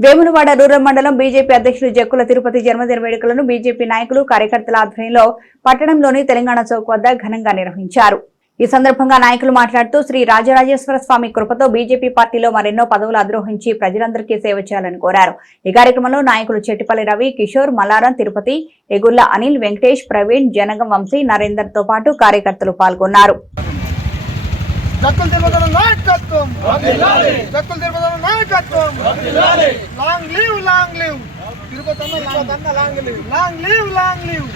Vemulawada rural మండలం BJP అధ్యక్షుడు జక్కుల తిరుపతి జన్మదిన వేడుకలను బీజేపీ నాయకులు కార్యకర్తల ఆధ్వర్యంలో పట్టణంలోని తెలంగాణ చౌక్ వద్ద ఘనంగా నిర్వహించారు. ఈ సందర్భంగా నాయకులు మాట్లాడుతూ శ్రీ రాజరాజేశ్వర స్వామి కృపతో బీజేపీ పార్టీలో మరెన్నో పదవులు అధిరోహించి ప్రజలందరికీ సేవ చేయాలని కోరారు. ఈ కార్యక్రమంలో నాయకులు చెట్టిపల్లి రవి కిషోర్ మల్లారం తిరుపతి ఎగుల్ల అనిల్ వెంకటేష్ ప్రవీణ్ జనగం వంశీ నరేందర్తో పాటు కార్యకర్తలు పాల్గొన్నారు. జక్కుల తిరుపతి నాయకత్వం. జక్కుల తిరుపతి నాయకత్వం. Long live long live. Tirupathi అన్న long live. Long live long live.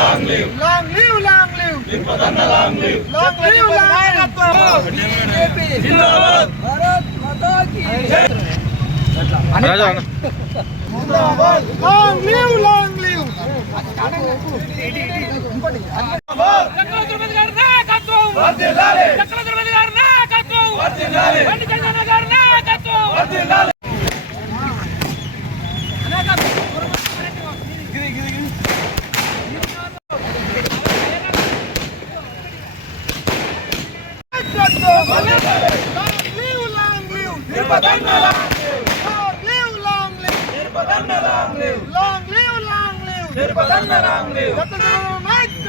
Long live. Long live long live. నాయకత్వం. Long live long live Chakra Tirupathi గారి నాయకత్వం చక్ర తిరుపతి గారి నాయకత్వం బండి చంద్రన్న గారి నాయకత్వం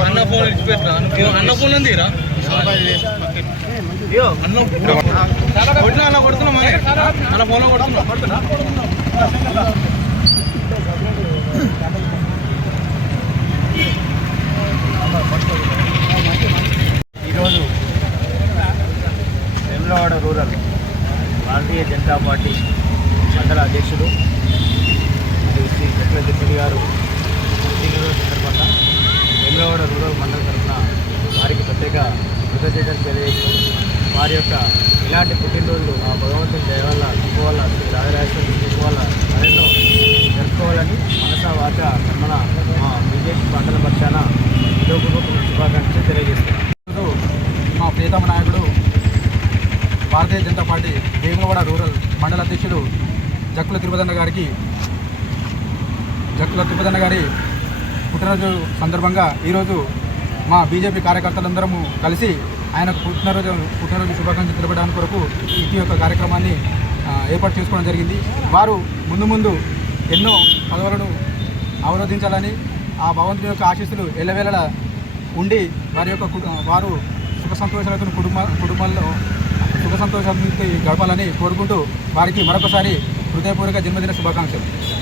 అన్న ఫోన్ అన్న ఫోన్ కొట్టినా ఫోన్ కొడుతున్నా ఈరోజు వెమ్లవాడ రూరల్ భారతీయ జనతా పార్టీ మండల అధ్యక్షుడు శ్రీ చెట్ల జట్ల గారు పుట్టినరోజు సందర్భంగా వేములవాడ రూరల్ మండల తరఫున వారికి ప్రత్యేక కృతజ్ఞతలు తెలియజేస్తూ వారి యొక్క ఇలాంటి పుట్టినరోజులు ఆ భగవంతుని దయ వల్ల కృప వల్ల శ్రీ రాజరాజేశ్వరి కృప వల్ల మరెన్నో జరుపుకోవాలని మనసా వాచ కర్మన మా బీజేపీ మండల పక్షాన ఉద్యోగపూర్వక శుభాకాంక్షలు తెలియజేస్తున్నాను మా ప్రీతమ నాయకుడు భారతీయ జనతా పార్టీ వేములవాడ రూరల్ మండల అధ్యక్షుడు జక్కుల తిరుపతన్న గారికి జక్కుల తిరుపతన్న గారి పుట్టినరోజు సందర్భంగా ఈరోజు మా బీజేపీ కార్యకర్తలందరము కలిసి ఆయనకు పుట్టినరోజు పుట్టినరోజు శుభాకాంక్షలు తెలపడానికి కొరకు ఈ యొక్క కార్యక్రమాన్ని ఏర్పాటు చేసుకోవడం జరిగింది. వారు ముందు ముందు ఎన్నో పదవులను అవరోధించాలని ఆ భగవంతుని యొక్క ఆశీస్సులు ఎల్లవేళలా ఉండి వారి యొక్క వారు సుఖ సంతోషాలతో కుటుంబ కుటుంబంలో సుఖ సంతోషాలతో గడపాలని కోరుకుంటూ వారికి మరొకసారి హృదయపూర్వక జన్మదిన శుభాకాంక్షలు.